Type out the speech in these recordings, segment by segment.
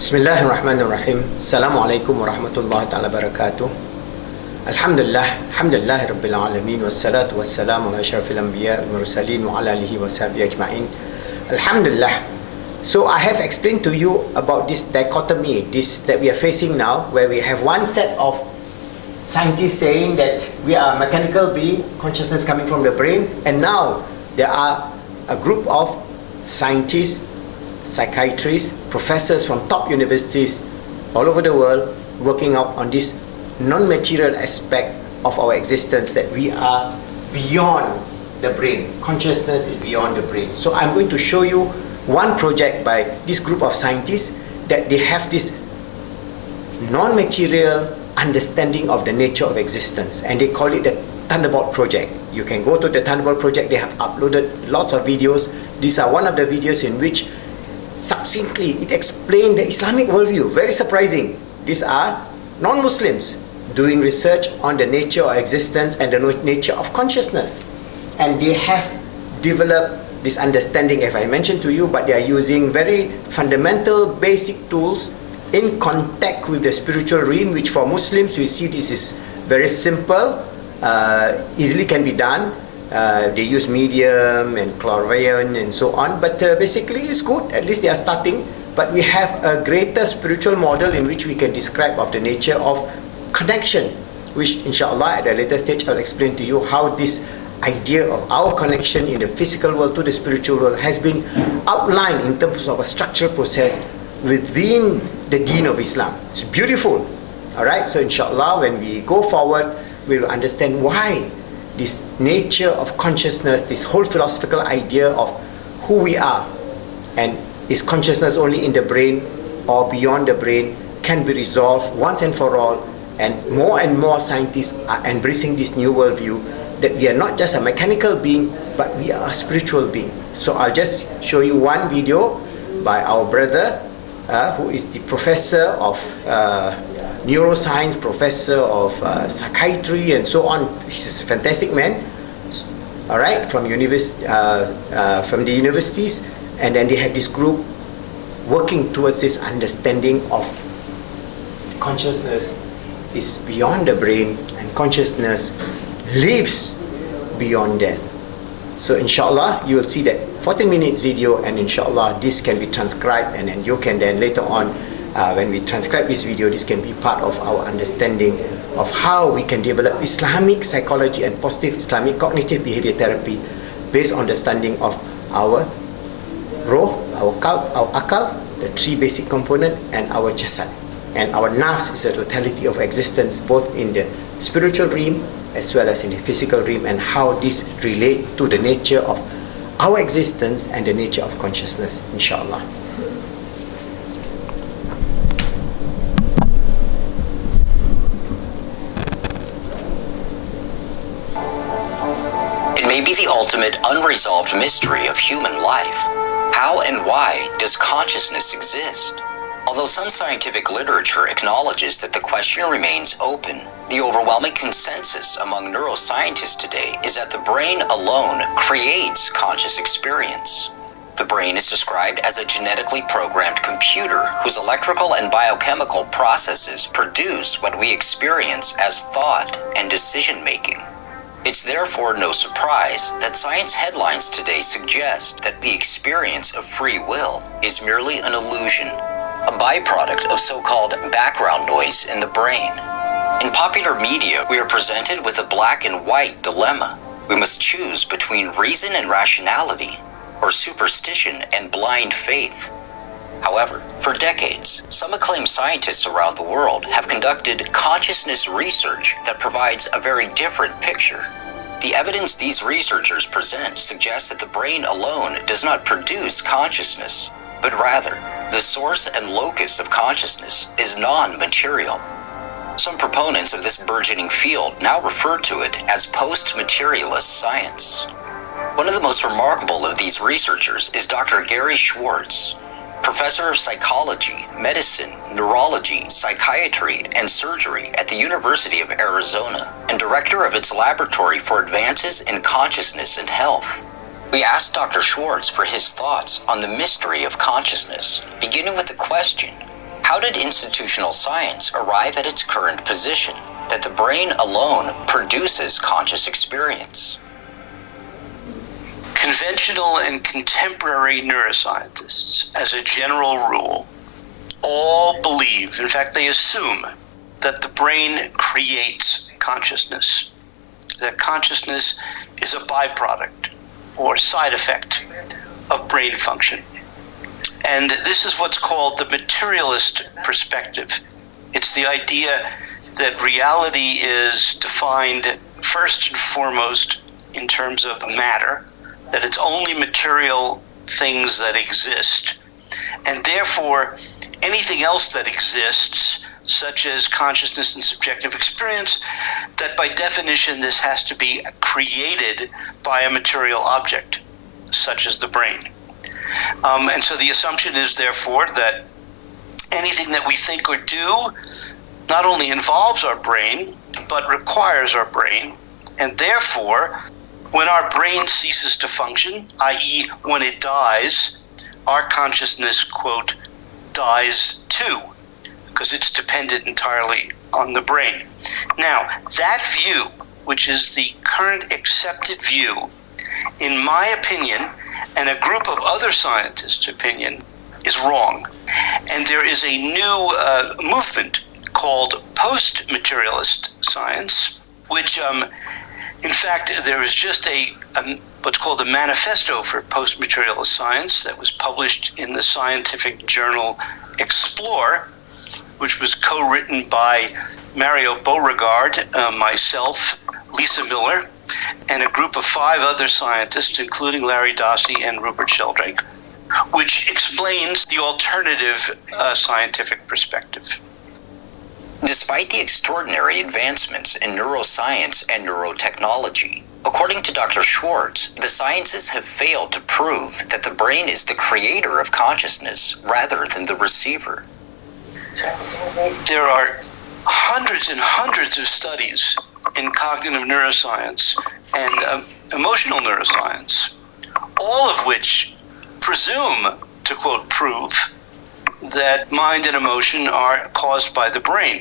Bismillahirrahmanirrahim. Assalamualaikum warahmatullahi taala wabarakatuh. Alhamdulillah rabbil alamin wassalatu wassalamu ala asyrafil anbiya wal mursalin wa ala alihi washabihi ajma'in. Alhamdulillah. So I have explained to you about this dichotomy, this that we are facing now, where we have one set of scientists saying that we are mechanical being, consciousness coming from the brain, and now there are a group of scientists, psychiatrists, professors from top universities all over the world working out on this non-material aspect of our existence, that we are beyond the brain. Consciousness is beyond the brain. So I'm going to show you one project by this group of scientists that they have this non-material understanding of the nature of existence, and they call it the Thunderbolt Project. You can go to the Thunderbolt Project. They have uploaded lots of videos. These are one of the videos in which succinctly it explained the Islamic worldview. Very surprising. These are non-Muslims doing research on the nature of existence and the nature of consciousness, and they have developed this understanding, as I mentioned to you, but they are using very fundamental basic tools in contact with the spiritual realm, which for Muslims we see this is very simple, easily can be done. They use medium and clairvoyant and so on, but basically it's good. At least they are starting. But we have a greater spiritual model in which we can describe of the nature of connection, which inshallah at a later stage I'll explain to you how this idea of our connection in the physical world to the spiritual world has been outlined in terms of a structural process within the Deen of Islam. It's beautiful. Alright, so inshallah when we go forward, we will understand why this nature of consciousness, this whole philosophical idea of who we are, and is consciousness only in the brain or beyond the brain, can be resolved once and for all. And more scientists are embracing this new worldview that we are not just a mechanical being, but we are a spiritual being. So I'll just show you one video by our brother who is the professor of neuroscience, professor of psychiatry and so on. He's a fantastic man, all right, from the universities, and then they had this group working towards this understanding of consciousness is beyond the brain and consciousness lives beyond death. So inshallah you will see that 14 minutes video, and inshallah this can be transcribed, and then you can then later on when we transcribe this video, this can be part of our understanding of how we can develop Islamic psychology and positive Islamic cognitive behavior therapy based on the understanding of our roh, our qalb, our akal, the three basic components, and our jasad. And our nafs is the totality of existence, both in the spiritual realm as well as in the physical realm, and how this relate to the nature of our existence and the nature of consciousness, inshallah. It may be the ultimate unresolved mystery of human life. How and why does consciousness exist? Although some scientific literature acknowledges that the question remains open, the overwhelming consensus among neuroscientists today is that the brain alone creates conscious experience. The brain is described as a genetically programmed computer whose electrical and biochemical processes produce what we experience as thought and decision-making. It's therefore no surprise that science headlines today suggest that the experience of free will is merely an illusion, a byproduct of so-called background noise in the brain. In popular media, we are presented with a black and white dilemma. We must choose between reason and rationality, or superstition and blind faith. However, for decades, some acclaimed scientists around the world have conducted consciousness research that provides a very different picture. The evidence these researchers present suggests that the brain alone does not produce consciousness, but rather, the source and locus of consciousness is non-material. Some proponents of this burgeoning field now refer to it as post-materialist science. One of the most remarkable of these researchers is Dr. Gary Schwartz, professor of psychology, medicine, neurology, psychiatry, and surgery at the University of Arizona, and director of its Laboratory for Advances in Consciousness and Health. We asked Dr. Schwartz for his thoughts on the mystery of consciousness, beginning with the question, How did institutional science arrive at its current position, that the brain alone produces conscious experience? Conventional and contemporary neuroscientists, as a general rule, all believe, in fact, they assume, that the brain creates consciousness, that consciousness is a byproduct or side effect of brain function. And this is what's called the materialist perspective. It's the idea that reality is defined first and foremost in terms of matter, that it's only material things that exist, and therefore anything else that exists, such as consciousness and subjective experience, that by definition this has to be created by a material object, such as the brain. And so the assumption is therefore that anything that we think or do not only involves our brain, but requires our brain, and therefore when our brain ceases to function, i.e. when it dies, our consciousness, quote, dies too, because it's dependent entirely on the brain. Now, that view, which is the current accepted view, in my opinion, and a group of other scientists' opinion, is wrong. And there is a new movement called post-materialist science, which in fact, there is just what's called a manifesto for post-materialist science that was published in the scientific journal Explore, which was co-written by Mario Beauregard, myself, Lisa Miller, and a group of 5 other scientists, including Larry Dossey and Rupert Sheldrake, which explains the alternative scientific perspective. Despite the extraordinary advancements in neuroscience and neurotechnology, according to Dr. Schwartz, the sciences have failed to prove that the brain is the creator of consciousness rather than the receiver. There are hundreds and hundreds of studies in cognitive neuroscience and emotional neuroscience, all of which presume, to quote, prove that mind and emotion are caused by the brain.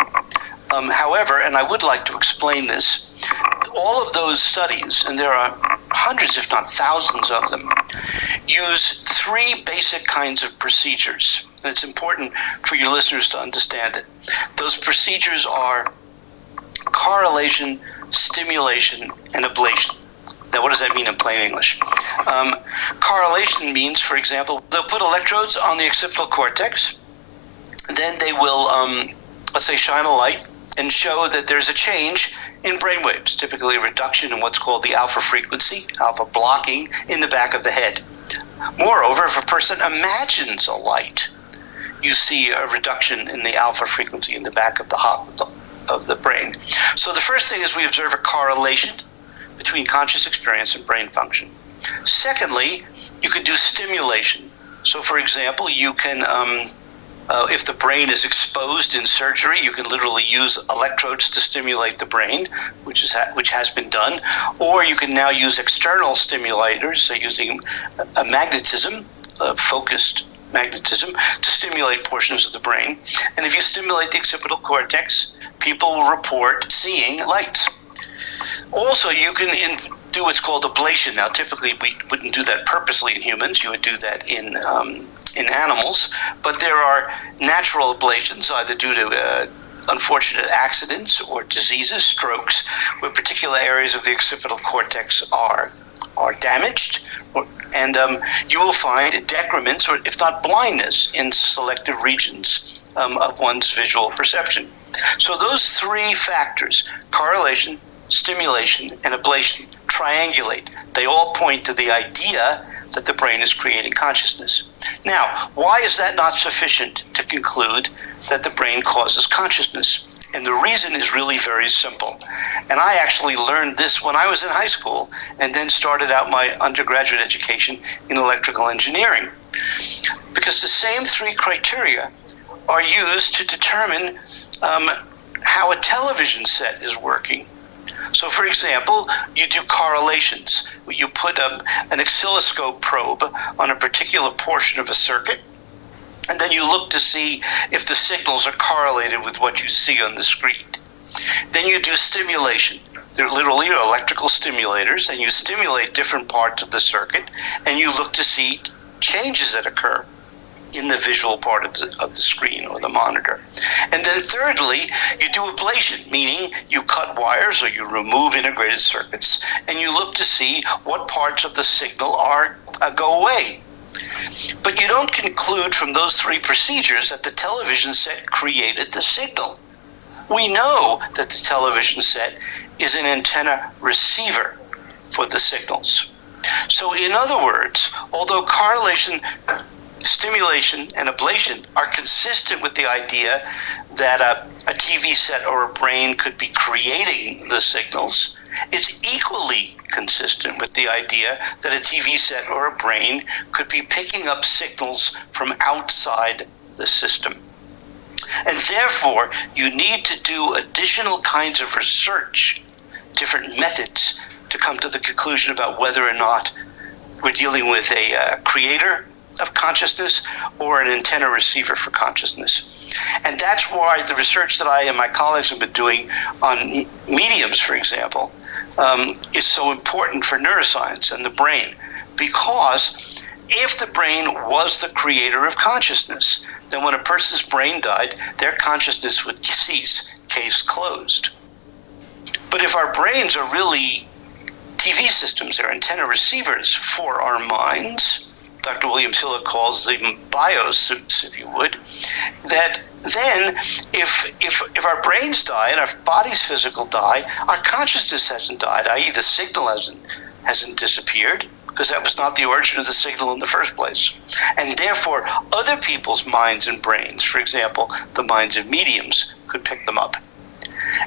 However, and I would like to explain this, all of those studies, and there are hundreds if not thousands of them, use 3 basic kinds of procedures. And it's important for your listeners to understand it. Those procedures are correlation, stimulation, and ablation. Now, what does that mean in plain English? Correlation means, for example, they'll put electrodes on the occipital cortex, then they will, let's say, shine a light and show that there's a change in brainwaves, typically a reduction in what's called the alpha frequency, alpha blocking, in the back of the head. Moreover, if a person imagines a light, you see a reduction in the alpha frequency in the back of the brain. So the first thing is we observe a correlation between conscious experience and brain function. Secondly, you could do stimulation. So for example, you can, if the brain is exposed in surgery, you can literally use electrodes to stimulate the brain, which has been done. Or you can now use external stimulators, so using a magnetism, focused magnetism, to stimulate portions of the brain. And if you stimulate the occipital cortex, people will report seeing lights. Also, you can do what's called ablation. Now, typically, we wouldn't do that purposely in humans. You would do that in animals. But there are natural ablations, either due to unfortunate accidents or diseases, strokes, where particular areas of the occipital cortex are damaged. And you will find decrements, or if not blindness, in selective regions of one's visual perception. So those 3 factors, correlation, stimulation, and ablation, triangulate. They all point to the idea that the brain is creating consciousness. Now, why is that not sufficient to conclude that the brain causes consciousness? And the reason is really very simple. And I actually learned this when I was in high school and then started out my undergraduate education in electrical engineering. Because the same 3 criteria are used to determine how a television set is working. So, for example, you do correlations. You put an oscilloscope probe on a particular portion of a circuit, And then you look to see if the signals are correlated with what you see on the screen. Then you do stimulation. They're literally electrical stimulators, and you stimulate different parts of the circuit, and you look to see changes that occur in the visual part of the screen or the monitor. And then thirdly, you do ablation, meaning you cut wires or you remove integrated circuits, and you look to see what parts of the signal go away. But you don't conclude from those three procedures that the television set created the signal. We know that the television set is an antenna receiver for the signals. So in other words, although correlation, stimulation, and ablation are consistent with the idea that a TV set or a brain could be creating the signals, it's equally consistent with the idea that a TV set or a brain could be picking up signals from outside the system. And therefore, you need to do additional kinds of research, different methods, to come to the conclusion about whether or not we're dealing with a creator of consciousness or an antenna receiver for consciousness. And that's why the research that I and my colleagues have been doing on mediums, for example, is so important for neuroscience and the brain, because if the brain was the creator of consciousness, then when a person's brain died, their consciousness would cease, case closed. But if our brains are really TV systems, they're antenna receivers for our minds, Dr. William Hiller calls them biosuits, if you would, that then if our brains die and our body's physical die, our consciousness hasn't died, i.e. the signal hasn't disappeared, because that was not the origin of the signal in the first place. And therefore, other people's minds and brains, for example, the minds of mediums, could pick them up.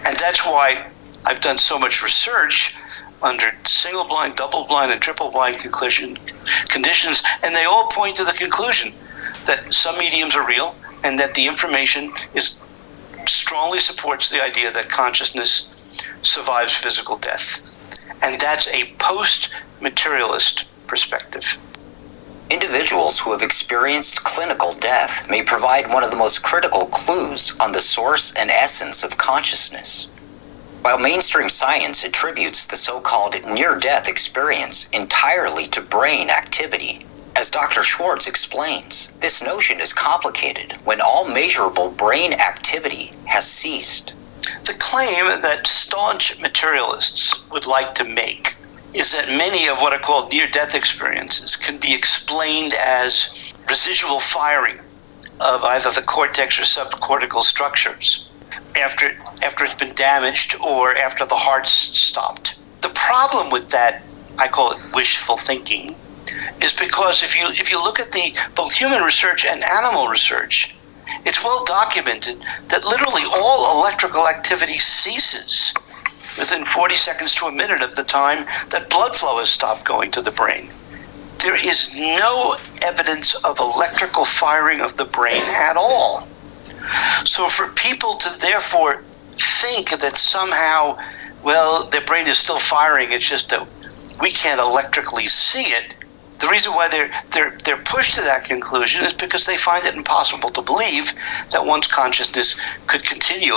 And that's why I've done so much research under single-blind, double-blind, and triple-blind conditions, and they all point to the conclusion that some mediums are real and that the information strongly supports the idea that consciousness survives physical death. And that's a post-materialist perspective. Individuals who have experienced clinical death may provide one of the most critical clues on the source and essence of consciousness. While mainstream science attributes the so-called near-death experience entirely to brain activity, as Dr. Schwartz explains, this notion is complicated when all measurable brain activity has ceased. The claim that staunch materialists would like to make is that many of what are called near-death experiences can be explained as residual firing of either the cortex or subcortical structures after it's been damaged or after the heart's stopped. The problem with that, I call it wishful thinking, is because if you look at both human research and animal research, it's well documented that literally all electrical activity ceases within 40 seconds to a minute of the time that blood flow has stopped going to the brain. There is no evidence of electrical firing of the brain at all. So for people to therefore think that somehow, well, their brain is still firing, it's just that we can't electrically see it, the reason why they're pushed to that conclusion is because they find it impossible to believe that one's consciousness could continue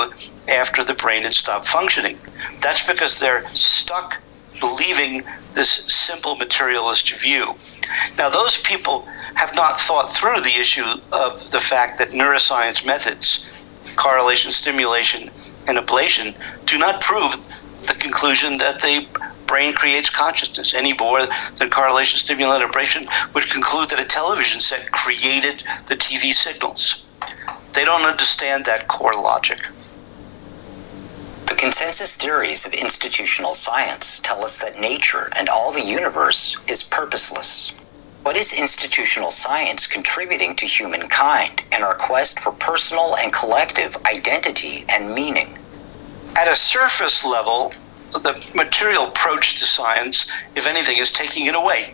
after the brain had stopped functioning. That's because they're stuck believing this simple materialist view. Now, those people have not thought through the issue of the fact that neuroscience methods, correlation, stimulation, and ablation, do not prove the conclusion that the brain creates consciousness any more than correlation, stimulation, and ablation would conclude that a television set created the TV signals. They don't understand that core logic. The consensus theories of institutional science tell us that nature and all the universe is purposeless. What is institutional science contributing to humankind and our quest for personal and collective identity and meaning? At a surface level, the material approach to science, if anything, is taking it away.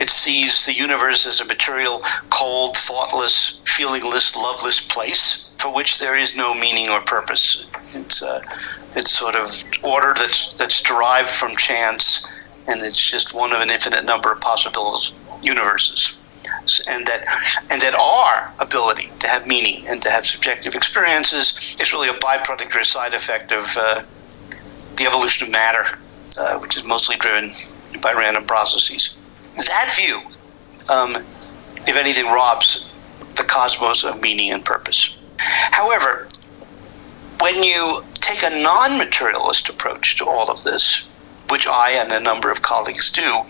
It sees the universe as a material, cold, thoughtless, feelingless, loveless place for which there is no meaning or purpose. It's sort of order that's derived from chance, and it's just one of an infinite number of possible universes. and that our ability to have meaning and to have subjective experiences is really a byproduct or a side effect of the evolution of matter, which is mostly driven by random processes. That view, if anything, robs the cosmos of meaning and purpose. However, when you take a non-materialist approach to all of this, which I and a number of colleagues do,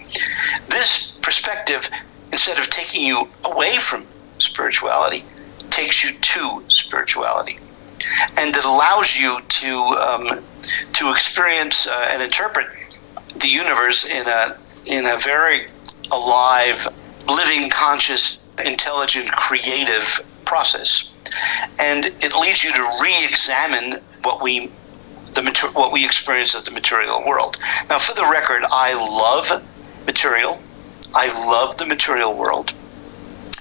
this perspective, instead of taking you away from spirituality, takes you to spirituality. And it allows you to experience and interpret the universe in a very alive, living, conscious, intelligent, creative process. And it leads you to re-examine what we experience as the material world. Now, for the record, I love material. I love the material world.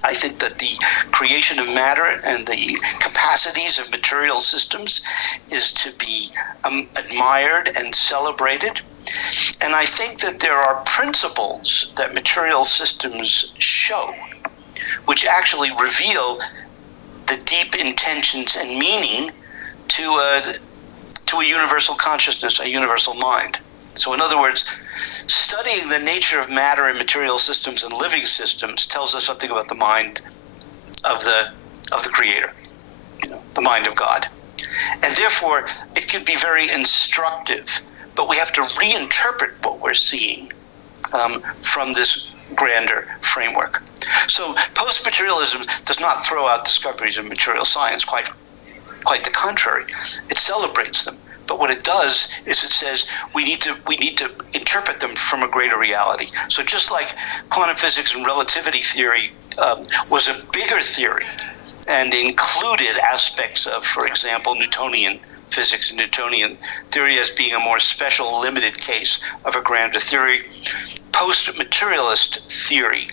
I think that the creation of matter and the capacities of material systems is to be admired and celebrated. And I think that there are principles that material systems show which actually reveal the deep intentions and meaning to a universal consciousness, a universal mind. So in other words, studying the nature of matter and material systems and living systems tells us something about the mind of the Creator, the mind of God. And therefore, it can be very instructive, but we have to reinterpret what we're seeing from this grander framework. So post-materialism does not throw out discoveries in material science, quite the contrary. It celebrates them. But what it does is it says we need to interpret them from a greater reality. So just like quantum physics and relativity theory was a bigger theory and included aspects of, for example, Newtonian physics and Newtonian theory as being a more special, limited case of a grander theory, post-materialist theory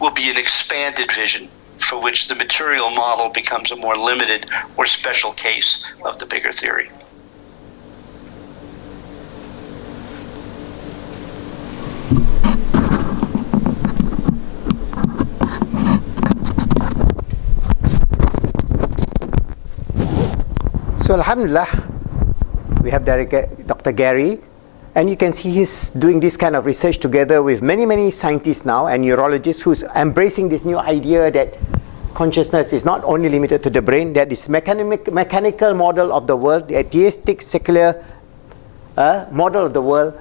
will be an expanded vision for which the material model becomes a more limited or special case of the bigger theory. So Alhamdulillah, we have Dr. Gary, and you can see he's doing this kind of research together with many scientists now and neurologists who's embracing this new idea that consciousness is not only limited to the brain, that this mechanical model of the world, the atheistic secular model of the world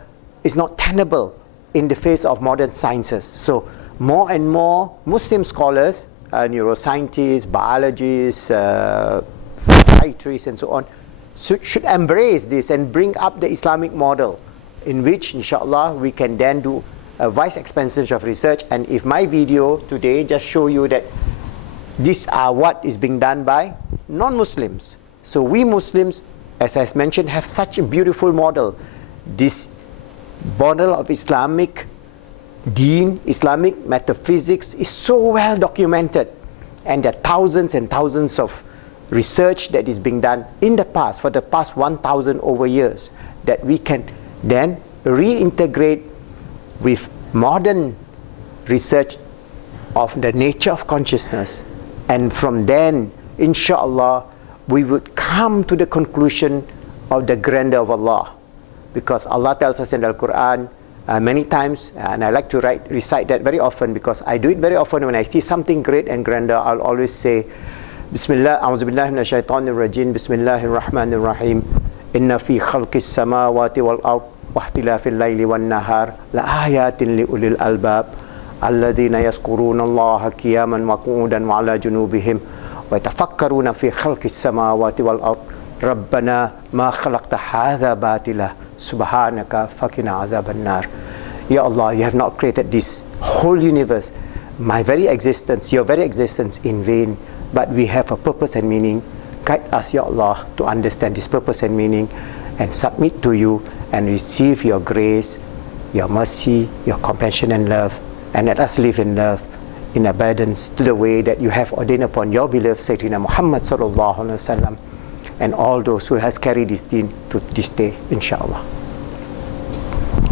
is not tenable in the face of modern sciences. So more and more Muslim scholars, neuroscientists, biologists, psychiatrists and so on, should embrace this and bring up the Islamic model in which, inshallah, we can then do a vast expansion of research. And if my video today just show you that these are what is being done by non-Muslims. So we Muslims, as I mentioned, have such a beautiful model. This model of Islamic deen, Islamic metaphysics is so well documented, and there are thousands and thousands of research that is being done in the past, for the past 1,000 over years, that we can then reintegrate with modern research of the nature of consciousness. And from then, inshallah, we would come to the conclusion of the grandeur of Allah. Because Allah tells us in the Quran many times, and I like to recite that very often because I do it very often when I see something great and grandeur. I'll always say, Bismillah, a'udhu billahi minash shaitanir rajim, Bismillahir rahmanir rahim, Inna fi khalqis samawati wal ard wa ihtilafil layli wan nahar la ayatin li ulil albab alladhina yazkuruna Allaha qiyaman wa qu'udan wa ala junubihim wa yatafakkaruna fi khalqis samawati wal ard Rabbana ma khalaqta hadha batila subhanaka faqina azaban nar. Ya Allah, you have not created this whole universe, my very existence, your very existence, in vain, but we have a purpose and meaning. Guide us, Ya Allah, to understand this purpose and meaning and submit to you and receive your grace, your mercy, your compassion and love, and let us live in love, in abundance, to the way that you have ordained upon your beloved Sayyidina Muhammad sallallahu alaihi wasallam and all those who has carried this deen to this day, inshallah.